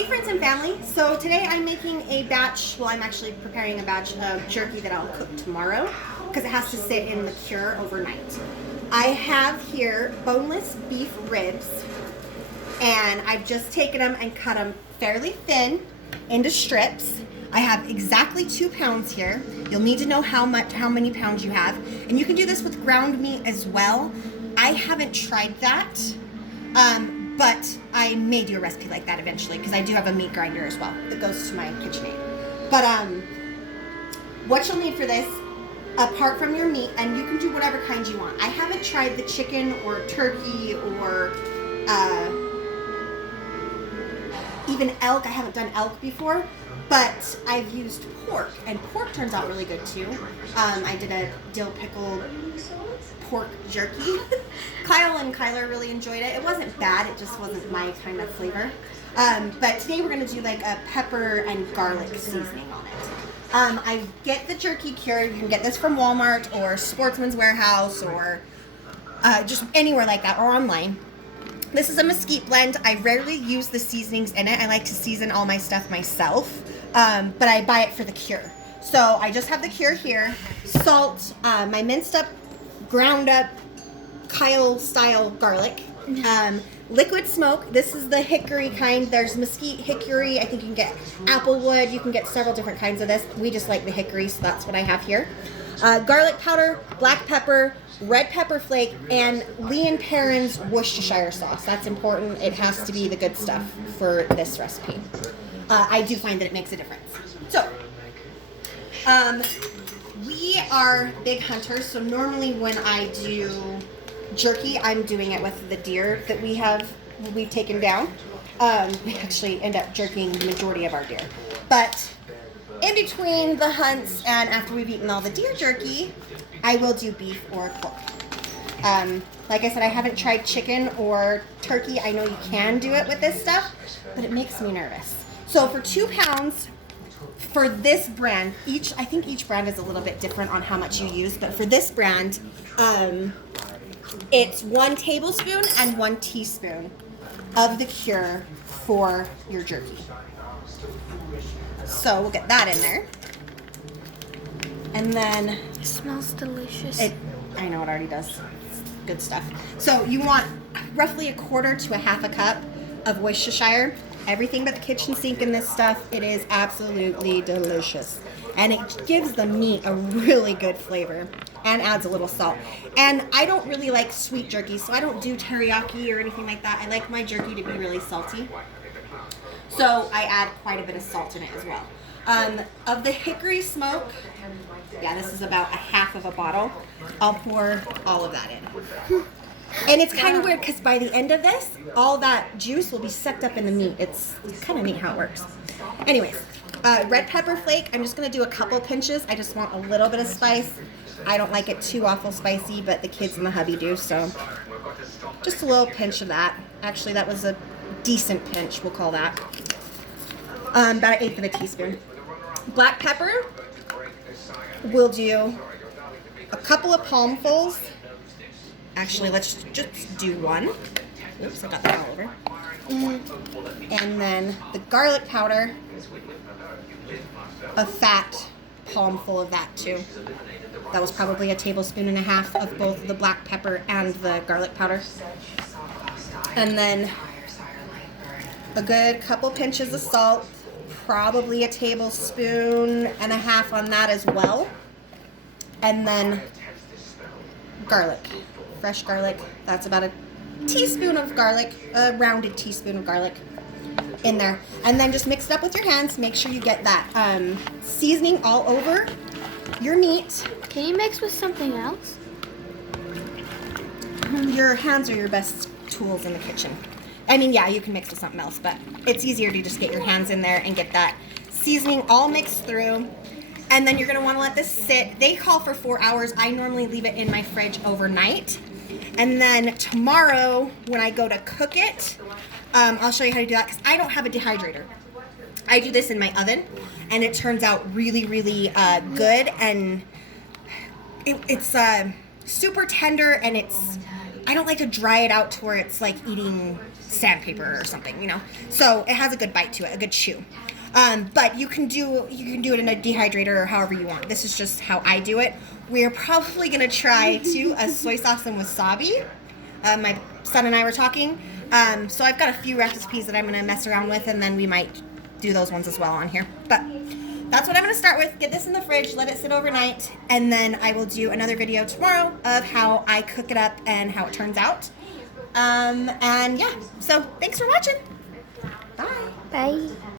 Hey friends and family, so today I'm making a batch, well I'm actually preparing a batch of jerky that I'll cook tomorrow because it has to sit in the cure overnight. I have here boneless beef ribs and I've just taken them and cut them fairly thin into strips. I have exactly 2 pounds here. You'll need to know how many pounds you have, and you can do this with ground meat as well. I haven't tried that. But I may do a recipe like that eventually because I do have a meat grinder as well that goes to my KitchenAid. But what you'll need for this, apart from your meat, and you can do whatever kind you want. I haven't tried the chicken or turkey or even elk. I haven't done elk before, but I've used pork, and pork turns out really good too. I did a dill pickled pork jerky. Kyle and Kyler really enjoyed it. It wasn't bad, it just wasn't my kind of flavor. But today we're going to do like a pepper and garlic seasoning on it. I get the jerky cured. You can get this from Walmart or Sportsman's Warehouse or just anywhere like that, or online. This is a mesquite blend. I rarely use the seasonings in it. I like to season all my stuff myself, but I buy it for the cure. So I just have the cure here. Salt, my minced up, ground up Kyle style garlic, liquid smoke. This is the hickory kind. There's mesquite, hickory. I think you can get applewood. You can get several different kinds of this. We just like the hickory, so that's what I have here. Garlic powder, black pepper, red pepper flake, and Lee & Perrins Worcestershire sauce. That's important. It has to be the good stuff for this recipe. I do find that it makes a difference. So, we are big hunters, so normally when I do jerky, I'm doing it with the deer that we've taken down. We actually end up jerking the majority of our deer. But in between the hunts and after we've eaten all the deer jerky, I will do beef or pork. Like I said, I haven't tried chicken or turkey. I know you can do it with this stuff, but it makes me nervous. So for 2 pounds, for this brand, I think each brand is a little bit different on how much you use, but for this brand, it's 1 tablespoon and 1 teaspoon of the cure for your jerky. So we'll get that in there. And then It smells delicious. I know it already does. It's good stuff. So you want roughly 1/4 to 1/2 cup of Worcestershire. Everything but the kitchen sink in this stuff. It is absolutely delicious. And it gives the meat a really good flavor and adds a little salt. And I don't really like sweet jerky, so I don't do teriyaki or anything like that. I like my jerky to be really salty. So I add quite a bit of salt in it as well. Of the hickory smoke, yeah, this is about 1/2 of a bottle. I'll pour all of that in. And it's kind of weird because by the end of this, all that juice will be sucked up in the meat. It's kind of neat how it works. Anyways, red pepper flake, I'm just going to do a couple pinches. I just want a little bit of spice. I don't like it too awful spicy, but the kids and the hubby do, so just a little pinch of that. Actually, that was a decent pinch, we'll call that. About 1/8 of a teaspoon. Black pepper, we'll do a couple of palmfuls. Actually, let's just do 1. Oops, I got that all over. And then the garlic powder, a fat palmful of that too. That was probably 1.5 tablespoons of both the black pepper and the garlic powder. And then a good couple pinches of salt, probably 1.5 tablespoons on that as well. And then garlic. Fresh garlic, that's about 1 teaspoon of garlic, a rounded teaspoon of garlic in there. And then just mix it up with your hands. Make sure you get that seasoning all over your meat. Can you mix with something else? Your hands are your best tools in the kitchen. I mean, yeah, you can mix with something else, but it's easier to just get your hands in there and get that seasoning all mixed through. And then you're going to want to let this sit. They call for 4 hours. I normally leave it in my fridge overnight. And then tomorrow, when I go to cook it, I'll show you how to do that because I don't have a dehydrator. I do this in my oven, and it turns out really, really good. And it's super tender, and I don't like to dry it out to where it's like eating sandpaper or something, you know. So it has a good bite to it, a good chew. But you can do it in a dehydrator or however you want. This is just how I do it. We're probably gonna try too a soy sauce and wasabi. My son and I were talking. So I've got a few recipes that I'm gonna mess around with, and then we might do those ones as well on here. But that's what I'm gonna start with. Get this in the fridge, let it sit overnight, and then I will do another video tomorrow of how I cook it up and how it turns out. And yeah, so thanks for watching. Bye. Bye.